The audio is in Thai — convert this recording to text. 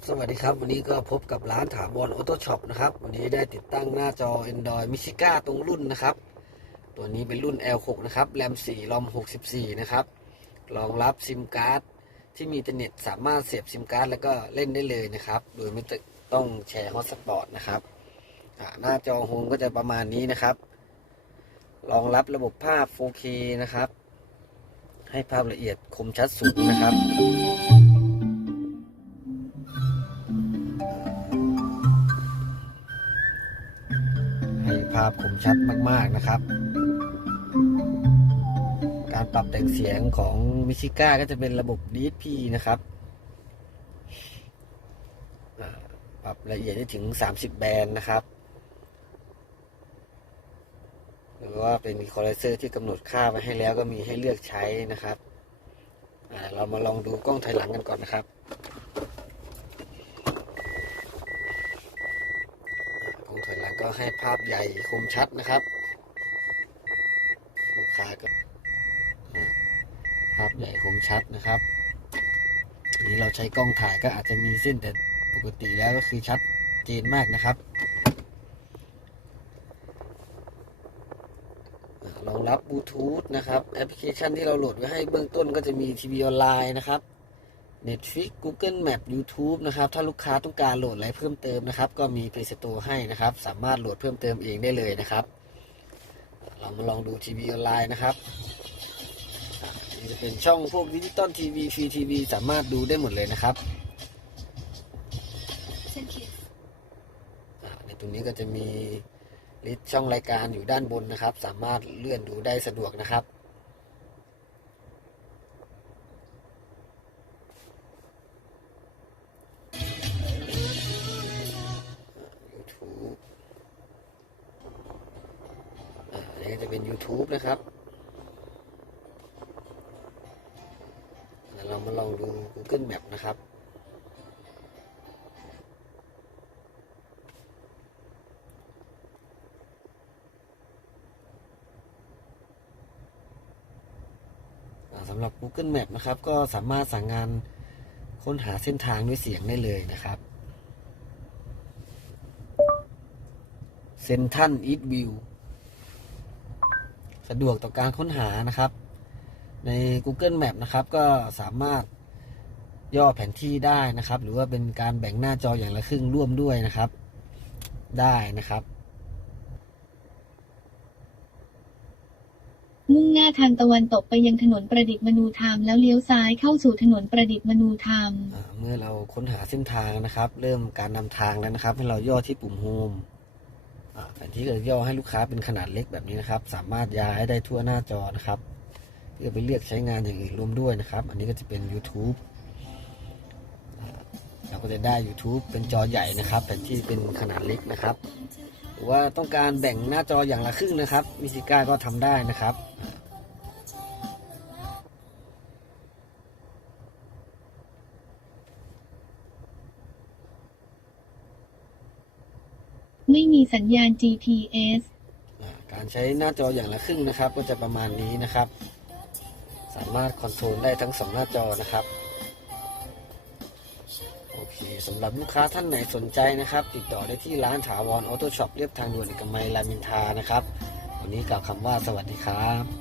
ครับสวัสดีครับ วันนี้ก็พบกับร้านถาวรออโต้ช็อปนะครับ วันนี้ได้ติดตั้งหน้าจอ Android m i ิก้าตรงรุ่นนะครับ ตัวนี้เป็นรุ่น L6 นะครับแรม4รอม64 นะครับรองรับซิมการ์ดที่มีอินเทอร์เน็ตสามารถเสียบซิมการ์ดแล้วก็เล่นได้เลยนะครับ โดยไม่ต้องแชร์ฮอตสปอตนะครับหน้าจอโฮมก็จะประมาณนี้นะครับรองรับระบบภาพ 4K นะครับ ให้ภาพละเอียดคมชัดสูงนะครับาพคมชัดมาก ๆนะครับ การปรับแต่งเสียงของมิชิก้าก็จะเป็นระบบ DSP นะครับปรับละเอียดได้ถึง 30 แบนด์นะครับหรือว่าเป็นคอ r เซอร์ที่กำหนดค่าไว้ให้แล้วก็มีให้เลือกใช้นะครับ เรามาลองดูกล้องถอยหลังกันก่อนนะครับ ก็ให้ภาพใหญ่คมชัดนะครับ ลูกค้าก็ภาพใหญ่คมชัดนะครับนี้เราใช้กล้องถ่ายก็อาจจะมีเส้นแต่ปกติแล้วก็คือชัดเจนมากนะครับอ่ารองรับบลูทูธนะครับ แอปพลิเคชันที่เราโหลดไว้ให้เบื้องต้นก็จะมีทีวีออนไลน์นะครับ Netflix Google Map YouTube นะครับ ถ้าลูกค้าต้องการโหลดอะไรเพิ่มเติมนะครับ ก็มี Play Store ให้นะครับ สามารถโหลดเพิ่มเติมเองได้เลยนะครับ เรามาลองดูทีวีออนไลน์นะครับอ่านี่จะเป็นช่องพวกดิจิตอลทีวีฟรีทีวีสามารถดูได้หมดเลยนะครับอ่าในตรงนี้ก็จะมีลิสต์ช่องรายการอยู่ด้านบนนะครับ สามารถเลื่อนดูได้สะดวกนะครับ นี้จะเป็น YouTube นะครับแล้วเรามาลองดู Google Map นะครับสำหรับ Google Map นะครับ ก็สามารถสั่งงานค้นหาเส้นทางด้วยเสียงได้เลยนะครับเซนทันอีทวิว สะดวกต่อการค้นหานะครับ ใน Google Map นะครับ ก็สามารถย่อแผนที่ได้นะครับ หรือว่าเป็นการแบ่งหน้าจออย่างละครึ่งร่วมด้วยนะครับ ได้นะครับมุ่งหน้าทางตะวันตกไปยังถนนประดิษฐ์มนูธรรมแล้วเลี้ยวซ้ายเข้าสู่ถนนประดิษฐ์มนูธรรมอ่าเมื่อเราค้นหาเส้นทางนะครับ เริ่มการนำทางแล้วนะครับ ให้เราย่อที่ปุ่มโฮมอ่า แผนที่ก็จะย่อให้ลูกค้าเป็นขนาดเล็กแบบนี้นะครับ สามารถย้ายได้ทั่วหน้าจอนะครับเพื่อไปเลือกใช้งานอย่างอื่นร่วมด้วยนะครับ อันนี้ก็จะเป็น YouTube เราก็จะได้ YouTube เป็นจอใหญ่นะครับแผนที่เป็นขนาดเล็กนะครับ หรือว่าต้องการแบ่งหน้าจออย่างละครึ่งนะครับมิซิก้าก็ทำได้นะครับ ไม่มีสัญญาณ GPS การใช้หน้าจออย่างละครึ่งนะครับ ก็จะประมาณนี้นะครับ สามารถคอนโทรลได้ทั้งสองหน้าจอนะครับโอเคสำหรับลูกค้าท่านไหนสนใจนะครับ ติดต่อได้ที่ร้านถาวรออโต้ช็อปเรียบทางด่วนเอกมัยรามินทานะครับ วันนี้กล่าวคำว่าสวัสดีครับ